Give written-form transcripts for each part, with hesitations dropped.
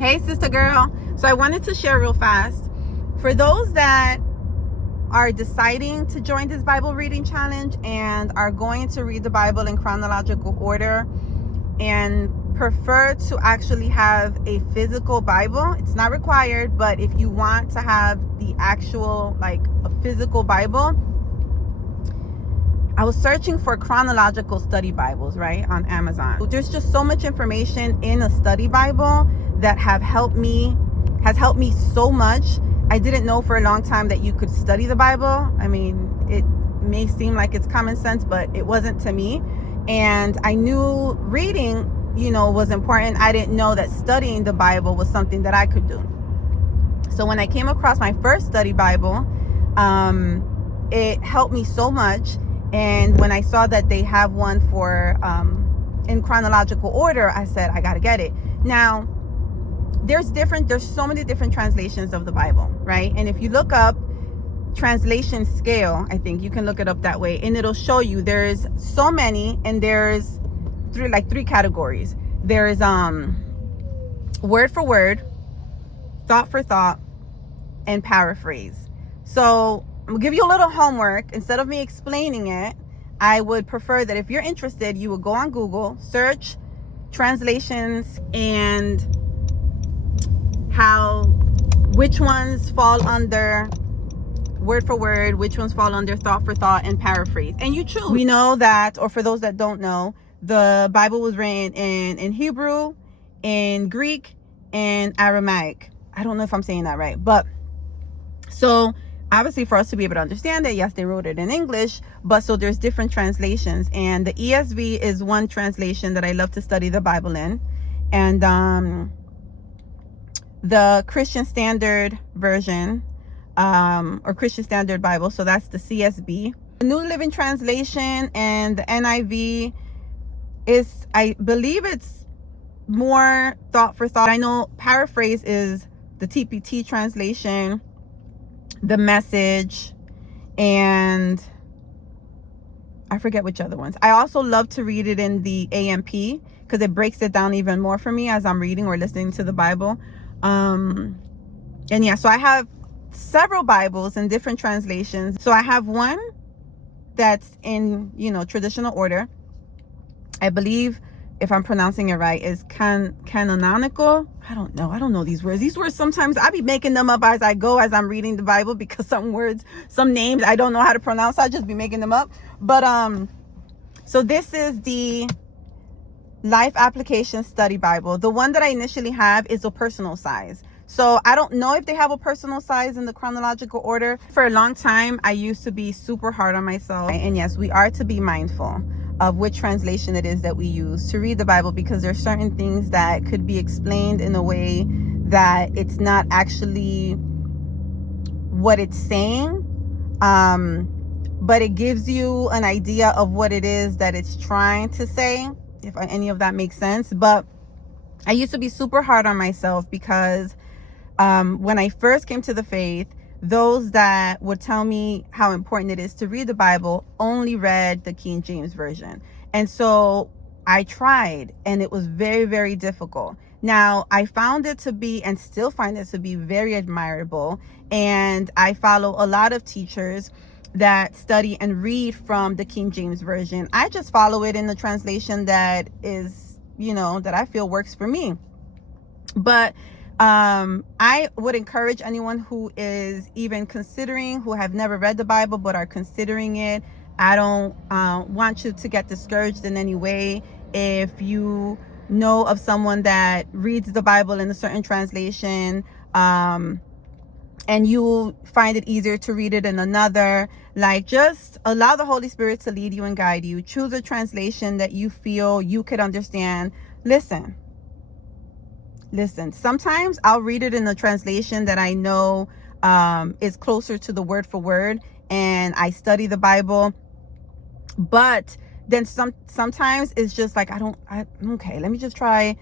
Hey, sister girl. So I wanted to share real fast. For those that are deciding to join this Bible reading challenge and are going to read the Bible in chronological order and prefer to actually have a physical Bible, it's not required, but if you want to have the actual, like a physical Bible, I was searching for chronological study Bibles, right, on Amazon. There's just so much information in a study Bible that has helped me so much. I didn't know for a long time that you could study the Bible. I mean, it may seem like it's common sense, but it wasn't to me. And I knew reading, was important. I didn't know that studying the Bible was something that I could do. So when I came across my first study Bible, it helped me so much. And when I saw that they have one for in chronological order, I said, I got to get it. Now, there's so many different translations of the Bible, right? And if you look up translation scale, I think you can look it up that way, and it'll show you there's so many, and there's three categories. There's word for word, thought for thought, and paraphrase. So I'm gonna give you a little homework. Instead of me explaining it, I would prefer that if you're interested, you would go on Google, search translations and which ones fall under word for word, which ones fall under thought for thought, and paraphrase. And you choose. We know that, or for those that don't know, the Bible was written in Hebrew, in Greek, and Aramaic. I don't know if I'm saying that right, but so obviously for us to be able to understand it, yes, they wrote it in English, but so there's different translations. And the ESV is one translation that I love to study the Bible in. And the Christian Standard Version, or Christian Standard Bible, so that's the CSB. The New Living Translation and the NIV is, I believe it's more thought for thought. I know paraphrase is the TPT translation, the Message, and I forget which other ones. I also love to read it in the AMP because it breaks it down even more for me as I'm reading or listening to the Bible. And yeah, so I have several Bibles in different translations. So I have one that's in, traditional order. I believe, if I'm pronouncing it right, is canonical. I don't know these words. These words, sometimes I be making them up as I go, as I'm reading the Bible, because some words, some names I don't know how to pronounce. I just be making them up. But so this is the Life Application Study Bible. The one that I initially have is a personal size. So I don't know if they have a personal size in the chronological order. For a long time, I used to be super hard on myself. And yes, we are to be mindful of which translation it is that we use to read the Bible, because there's certain things that could be explained in a way that it's not actually what it's saying. But it gives you an idea of what it is that it's trying to say, if any of that makes sense. But I used to be super hard on myself because when I first came to the faith, those that would tell me how important it is to read the Bible only read the King James Version. And so I tried, and it was very, very difficult. Now, I found it to be, and still find it to be, very admirable. And I follow a lot of teachers that study and read from the King James Version. I just follow it in the translation that is, that I feel works for me. But I would encourage anyone who is even considering, who have never read the Bible but are considering it. I don't want you to get discouraged in any way. If you know of someone that reads the Bible in a certain translation, and you find it easier to read it in another, just allow the Holy Spirit to lead you and guide you. Choose a translation that you feel you could understand. Listen, sometimes I'll read it in a translation that I know is closer to the word for word, and I study the Bible. But then sometimes it's just like, okay, let me just try.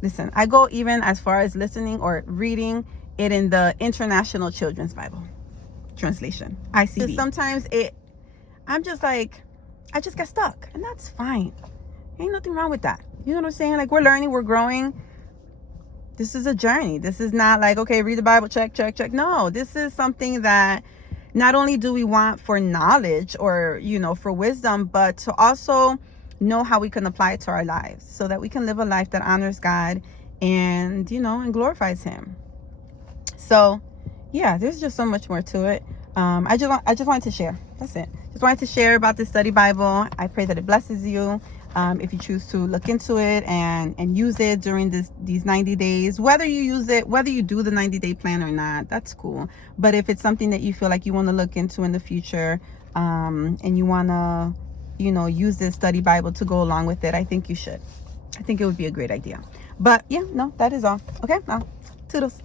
Listen, I go even as far as listening or reading it in the International Children's Bible translation, ICB. Sometimes I'm just like, I just get stuck, and that's fine. Ain't nothing wrong with that. You know what I'm saying? Like, we're learning, we're growing. This is a journey. This is not like, okay, read the Bible, check, check, check. No, this is something that not only do we want for knowledge or, you know, for wisdom, but to also know how we can apply it to our lives so that we can live a life that honors God and, you know, and glorifies him. So yeah, there's just so much more to it. I just wanted to share. That's it. Just wanted to share about this study Bible. I pray that it blesses you. If you choose to look into it and use it during these 90 days, whether you use it, whether you do the 90-day plan or not, that's cool. But if it's something that you feel like you want to look into in the future, and you want to, you know, use this study Bible to go along with it, I think you should. I think it would be a great idea. But yeah, no, that is all. Okay, now, toodles.